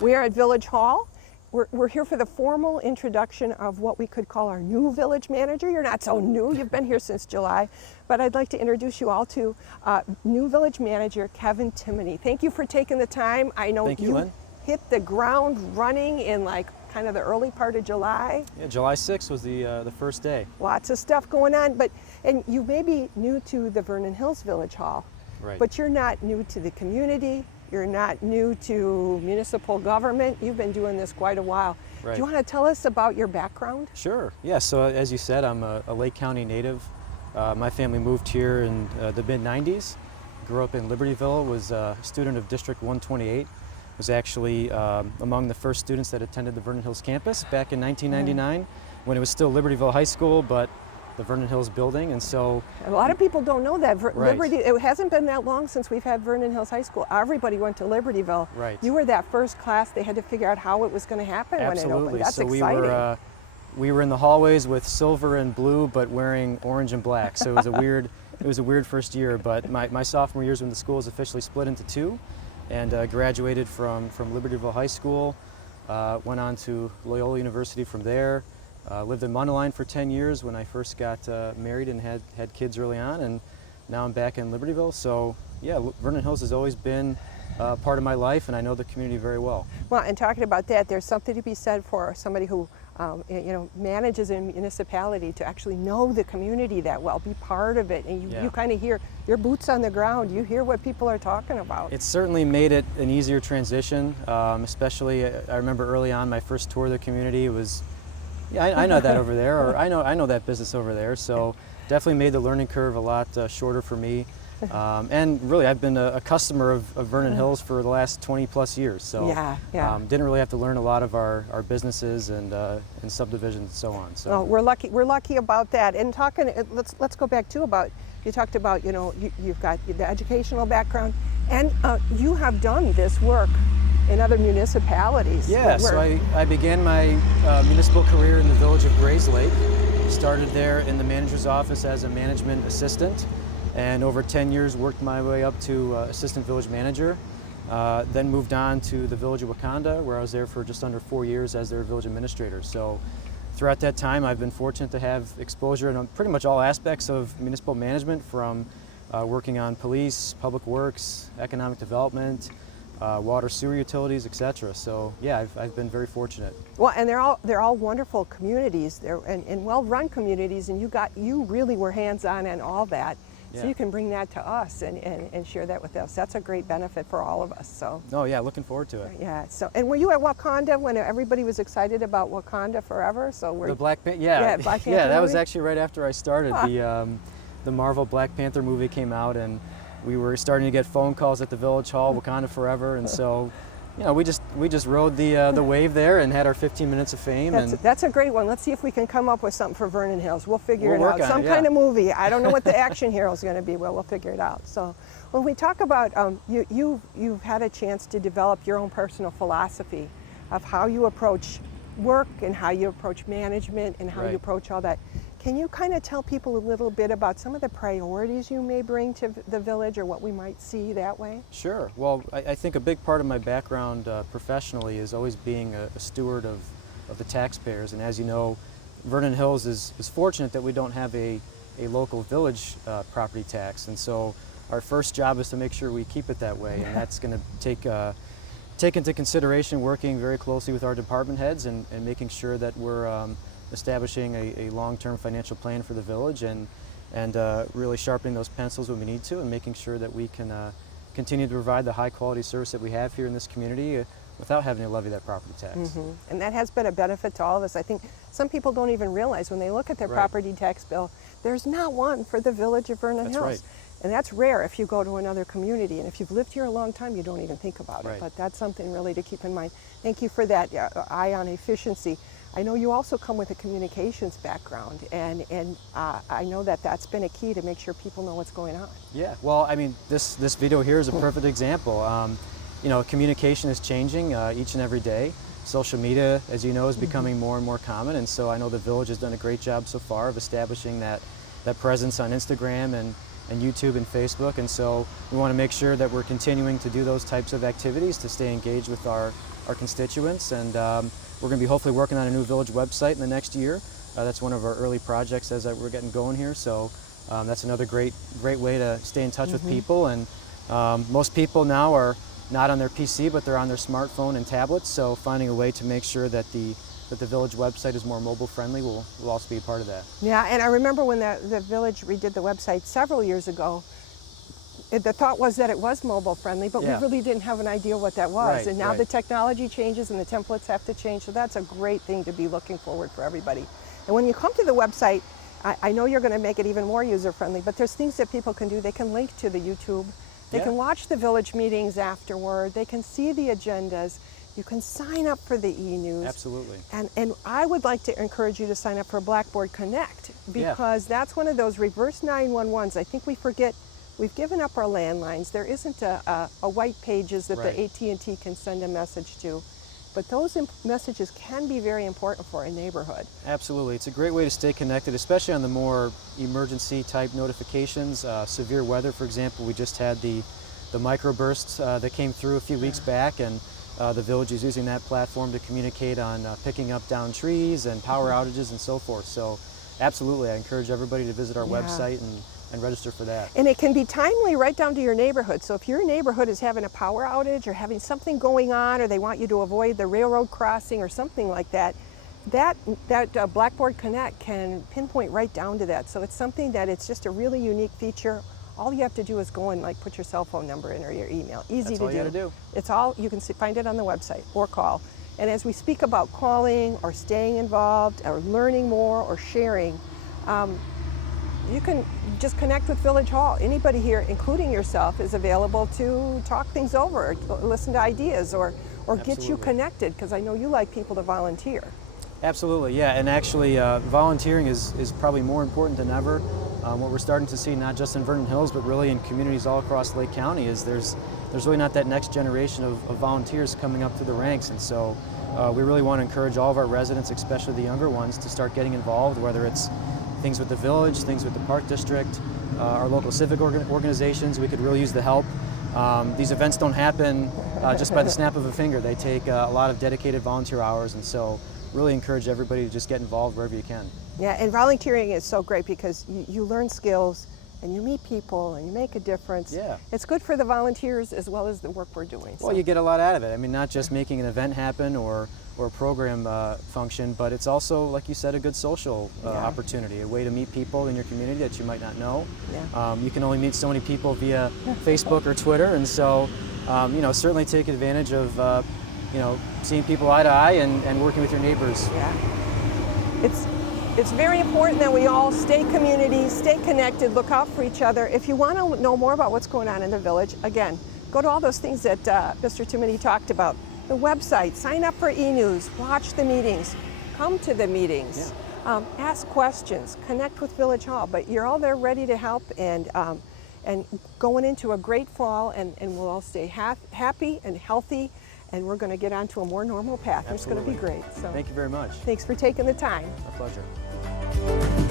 We are at Village Hall. We're here for the formal introduction of what we could call our new village manager. You're not so new, you've been here since July, but I'd like to introduce you all to new village manager Kevin Timoney. Thank you for taking the time. I know Thank you, Lynn. Hit the ground running in like kind of the early part of July. Yeah, July 6th was the first day. Lots of stuff going on, and you may be new to the Vernon Hills Village Hall, Right. but you're not new to the community. You're not new to municipal government. You've been doing this quite a while. Right. Do you want to tell us about your background? Sure. Yeah, so as you said, I'm a Lake County native. My family moved here in the mid-90s. Grew up in Libertyville, was a student of District 128. Was actually among the first students that attended the Vernon Hills campus back in 1999 when it was still Libertyville High School, but the Vernon Hills building, and so a lot of people don't know that. Right. Liberty, it hasn't been that long since we've had Vernon Hills High School. Everybody went to Libertyville. Right. You were that first class. They had to figure out how it was going to happen Absolutely. when it opened. That's so exciting. we were in the hallways with silver and blue, but wearing orange and black. So it was a weird first year. But my sophomore years when the school was officially split into two, and graduated from Libertyville High School, went on to Loyola University from there. Lived in Mundelein for 10 years when I first got married and had kids early on, and now I'm back in Libertyville. So yeah, Vernon Hills has always been part of my life, and I know the community very well. Well, and talking about that, there's something to be said for somebody who manages a municipality to actually know the community that well, be part of it, and you kind of hear your boots on the ground. You hear what people are talking about. It's certainly made it an easier transition, especially I remember early on my first tour of the community was, yeah, I know that over there, or I know that business over there. So definitely made the learning curve a lot shorter for me. And really, I've been a customer of Vernon Hills for the last 20 plus years. So didn't really have to learn a lot of our businesses and subdivisions and so on. So we're lucky about that. And talking, let's go back to about, you talked about, you've got the educational background, and you have done this work in other municipalities. Yeah, so I began my municipal career in the village of Grays Lake. Started there in the manager's office as a management assistant, and over 10 years worked my way up to assistant village manager. Then moved on to the village of Wakanda, where I was there for just under 4 years as their village administrator. So throughout that time, I've been fortunate to have exposure in pretty much all aspects of municipal management, from working on police, public works, economic development, water, sewer utilities, etc. So yeah, I've been very fortunate. Well, and they're all wonderful communities. And well-run communities, and you really were hands-on in all that. So you can bring that to us and share that with us. That's a great benefit for all of us. So. Oh yeah, looking forward to it. Yeah. So, and were you at Wakanda when everybody was excited about Wakanda Forever? So the Black Panther. Yeah, Black Panther yeah, that movie? was actually right after I started. The Marvel Black Panther movie came out, and we were starting to get phone calls at the Village Hall, Wakanda Forever, and so, we just rode the wave there and had our 15 minutes of fame. That's a great one. Let's see if we can come up with something for Vernon Hills. We'll figure it out. Some yeah. kind of movie. I don't know what the action hero is going to be, but we'll figure it out. So, when we talk about you've had a chance to develop your own personal philosophy of how you approach work and how you approach management and how you approach all that. Can you kind of tell people a little bit about some of the priorities you may bring to the village, or what we might see that way? Sure. Well, I think a big part of my background professionally is always being a steward of the taxpayers. And as you know, Vernon Hills is fortunate that we don't have a local village property tax. And so our first job is to make sure we keep it that way. And that's going to take into consideration working very closely with our department heads and making sure that we're establishing a long-term financial plan for the village, and really sharpening those pencils when we need to, and making sure that we can continue to provide the high-quality service that we have here in this community without having to levy that property tax. And that has been a benefit to all of us. I think some people don't even realize when they look at their property tax bill, there's not one for the village of Vernon Hills. Right. And that's rare if you go to another community. And if you've lived here a long time, you don't even think about it. But that's something really to keep in mind. Thank you for that eye on efficiency. I know you also come with a communications background, and I know that's been a key to make sure people know what's going on. Yeah, well, I mean, this video here is a perfect example. Communication is changing each and every day. Social media, as you know, is becoming more and more common, and so I know the village has done a great job so far of establishing that presence on Instagram and YouTube and Facebook, and so we want to make sure that we're continuing to do those types of activities to stay engaged with our our constituents. And we're going to be hopefully working on a new village website in the next year. That's one of our early projects as we're getting going here. So that's another great way to stay in touch with people. And most people now are not on their PC, but they're on their smartphone and tablets. So finding a way to make sure that the village website is more mobile friendly will also be a part of that. Yeah, and I remember when the village redid the website several years ago, the thought was that it was mobile friendly, but we really didn't have an idea what that was. Right, and now right. the technology changes and the templates have to change, so that's a great thing to be looking forward for everybody. And when you come to the website, I know you're going to make it even more user friendly, but there's things that people can do. They can link to the YouTube. They can watch the village meetings afterward. They can see the agendas. You can sign up for the e-news. Absolutely. And I would like to encourage you to sign up for Blackboard Connect, because that's one of those reverse 911s. I think we forget, we've given up our landlines. There isn't a white pages that the AT&T can send a message to. But those messages can be very important for a neighborhood. Absolutely. It's a great way to stay connected, especially on the more emergency type notifications. Severe weather, for example, we just had the microbursts that came through a few weeks back, and the village is using that platform to communicate on picking up down trees and power outages and so forth. So absolutely, I encourage everybody to visit our website and register for that. And it can be timely right down to your neighborhood. So if your neighborhood is having a power outage or having something going on, or they want you to avoid the railroad crossing or something like that, that Blackboard Connect can pinpoint right down to that. So it's something that it's just a really unique feature. All you have to do is go and put your cell phone number in or your email. Easy to do. That's all you gotta do. It's all, you can find it on the website or call. And as we speak about calling or staying involved or learning more or sharing, you can just connect with Village Hall. Anybody here, including yourself, is available to talk things over, or listen to ideas, or get you connected, because I know you like people to volunteer. Absolutely, yeah, and actually volunteering is probably more important than ever. What we're starting to see, not just in Vernon Hills, but really in communities all across Lake County, is there's really not that next generation of volunteers coming up through the ranks. And so we really want to encourage all of our residents, especially the younger ones, to start getting involved, whether it's things with the village, things with the park district, our local civic organizations. We could really use the help. These events don't happen just by the snap of a finger. They take a lot of dedicated volunteer hours, and so really encourage everybody to just get involved wherever you can. Yeah, and volunteering is so great because you learn skills and you meet people and you make a difference. Yeah. It's good for the volunteers as well as the work we're doing. Well, you get a lot out of it. I mean, not just making an event happen or a program function, but it's also, like you said, a good social opportunity, a way to meet people in your community that you might not know. Yeah. You can only meet so many people via Facebook or Twitter, and so certainly take advantage of seeing people eye to eye and working with your neighbors. Yeah. It's very important that we all stay community, stay connected, look out for each other. If you want to know more about what's going on in the village, again, go to all those things that Mr. Tumity talked about. The website, sign up for e-news, watch the meetings, come to the meetings, ask questions, connect with Village Hall. But you're all there ready to help and going into a great fall, and we'll all stay happy and healthy, and we're going to get onto a more normal path. Absolutely. It's going to be great. So thank you very much. Thanks for taking the time. My pleasure.